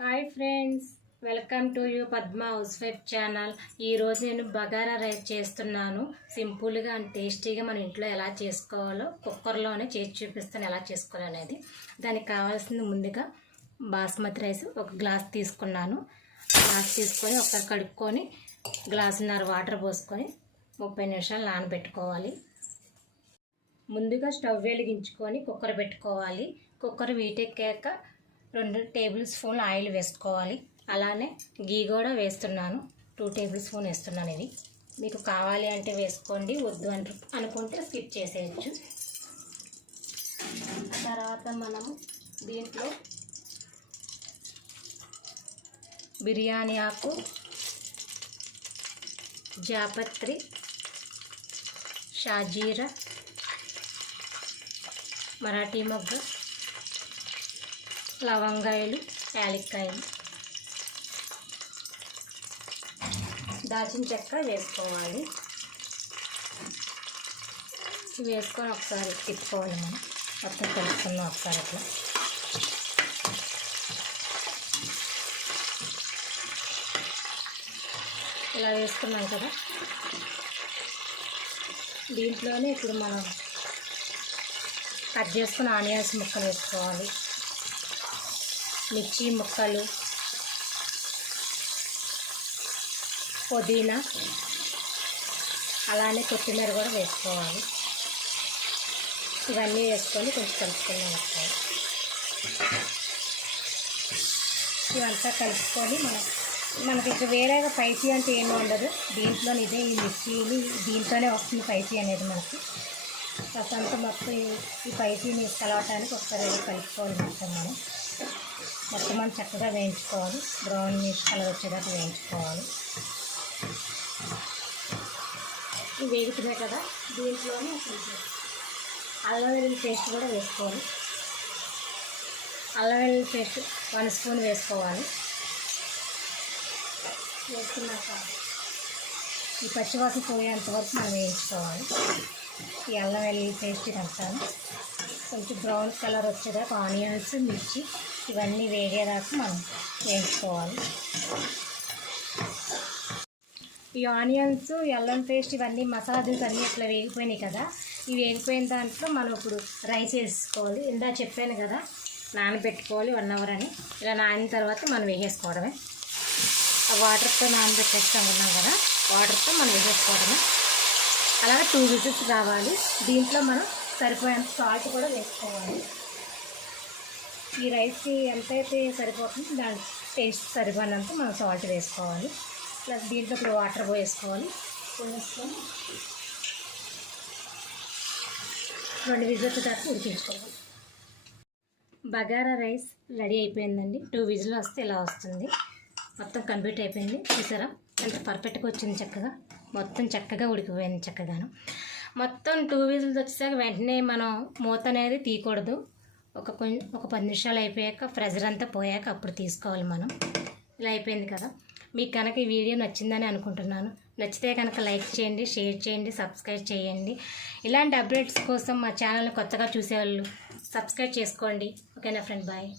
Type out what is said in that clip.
Hi friends, welcome to you Padma house wife channel. ఈరోజు నేను bagara rice చేస్తున్నాను. సింపుల్గా అండ్ టేస్టీగా మన ఇంట్లో ఎలా చేసుకోవాలో కుక్కర్లోనే చేసి చూపిస్తాను ఎలా చేసుకోవాలనేది. దానికి కావాల్సింది ముందుగా బాస్మతి రైస్ ఒక గ్లాస్ తీసుకున్నాను. గ్లాస్ తీసుకొని ఒకసారి కడుక్కొని గ్లాసున్నర వాటర్ పోసుకొని 30 నిమిషాలు నానబెట్టుకోవాలి. ముందుగా స్టవ్ వెలిగించుకొని కుక్కర్ పెట్టుకోవాలి. కుక్కర్ వీటెక్కాక 2 టేబుల్ స్పూన్లు ఆయిల్ వేసుకోవాలి. అలానే గీ కూడా వేస్తున్నాను. 2 టేబుల్ స్పూన్ వేస్తున్నాను. ఇది మీకు కావాలి అంటే వేసుకోండి, వద్దు అనుకుంటే స్కిప్ చేసేయచ్చు. తర్వాత మనము దీంట్లో బిర్యానీ ఆకు, జాపత్రి, షాజీరా, మరాఠీ మొగ్గ, లవంగాయలు, యాలక్కాయలు, దాల్చిన చెక్క వేసుకోవాలి. వేసుకొని ఒకసారి తిప్పుకోవాలి. మనం మొత్తం కలుపుకున్నాం ఒకసారి అట్లా. ఇలా వేసుకున్నాం కదా. దీంట్లోనే ఇప్పుడు మనం కట్ చేసుకుని ఆనియన్స్ ముక్కలు వేసుకోవాలి. మిర్చి ముక్కలు, పుదీనా, అలానే కొత్తిమీర కూడా వేసుకోవాలి. ఇవన్నీ వేసుకొని కొంచెం కలుపుకొని వస్తాయి. ఇవంతా కలుపుకొని మనకి ఇక వేరేగా స్పైసీ అంటే ఏమీ ఉండదు. దీంట్లో ఇదే ఈ మిర్చిని దీంట్లోనే వస్తుంది స్పైసీ అనేది. మనకి కాసంత మొత్తం ఈ స్పైసీని కలవటానికి ఒకసారి కలుపుకోవాలి. మొత్తం మనం చక్కగా వేయించుకోవాలి. బ్రౌనిష్ కలర్ వచ్చేదాకా వేయించుకోవాలి. ఇవి వేగుతున్నాయి కదా, దీంట్లోనే అల్లం వెల్లుల్లి పేస్ట్ కూడా వేసుకోవాలి. అల్లం వెల్లుల్లి పేస్ట్ 1 స్పూన్ వేసుకోవాలి. వేసుకున్నాక ఈ పచ్చివాసన పోయేంత వరకు మనం వేయించుకోవాలి. ఈ అల్లం వెల్లుల్లి పేస్ట్ ఇదంతా కొంచెం బ్రౌన్ కలర్ వచ్చేదాకా ఆనియన్స్, మిర్చి ఇవన్నీ వేగేదాకా మనం వేయించుకోవాలి. ఈ ఆనియన్స్, అల్లం పేస్ట్ ఇవన్నీ మసాలా దినుసులు అన్నీ ఇట్లా వేగిపోయినాయి కదా. ఇవి వేగిపోయిన దాంట్లో మనం ఇప్పుడు రైస్ వేసుకోవాలి. ఇందా చెప్పాను కదా, నానబెట్టుకోవాలి 1 అవర్ అని. ఇలా నానిన తర్వాత మనం వేసేసుకోవడమే. ఆ వాటర్తో నానబెట్టేస్తాం ఉన్నాం కదా, వాటర్తో మనం వేసేసుకోవడమే. అలాగే 2 విజిల్స్ కావాలి. దీంట్లో మనం సరిపోయేంత సాల్ట్ కూడా వేసుకోవాలి. ఈ రైస్కి ఎంతైతే సరిపోతుందో దాని టేస్ట్ సరిపోయినంత మనం సాల్ట్ వేసుకోవాలి. ప్లస్ దీంట్లో ఇప్పుడు వాటర్ పోసేసుకోవాలి. పోసేసుకొని 2 విజిల్స్ దాకా ఉడికించుకోవాలి. బగారా రైస్ రెడీ అయిపోయిందండి. 2 విజిల్ వస్తే ఇలా వస్తుంది. మొత్తం కంప్లీట్ అయిపోయింది. చూసారా ఎంత పర్ఫెక్ట్గా వచ్చింది. చక్కగా మొత్తం చక్కగా ఉడికిపోయింది. చక్కగాను మొత్తం 2 విజిల్స్ వచ్చేసాక వెంటనే మనం మూత అనేది తీయకూడదు. ఒక 10 నిమిషాలు అయిపోయాక ప్రెజర్ అంతా పోయాక అప్పుడు తీసుకోవాలి మనం. ఇలా అయిపోయింది కదా. మీకు కనుక ఈ వీడియో నచ్చిందని అనుకుంటున్నాను. నచ్చితే కనుక లైక్ చేయండి, షేర్ చేయండి, సబ్స్క్రైబ్ చేయండి. ఇలాంటి అప్డేట్స్ కోసం మా ఛానల్ని కొత్తగా చూసేవాళ్ళు సబ్స్క్రైబ్ చేసుకోండి. ఓకేనా ఫ్రెండ్, బాయ్.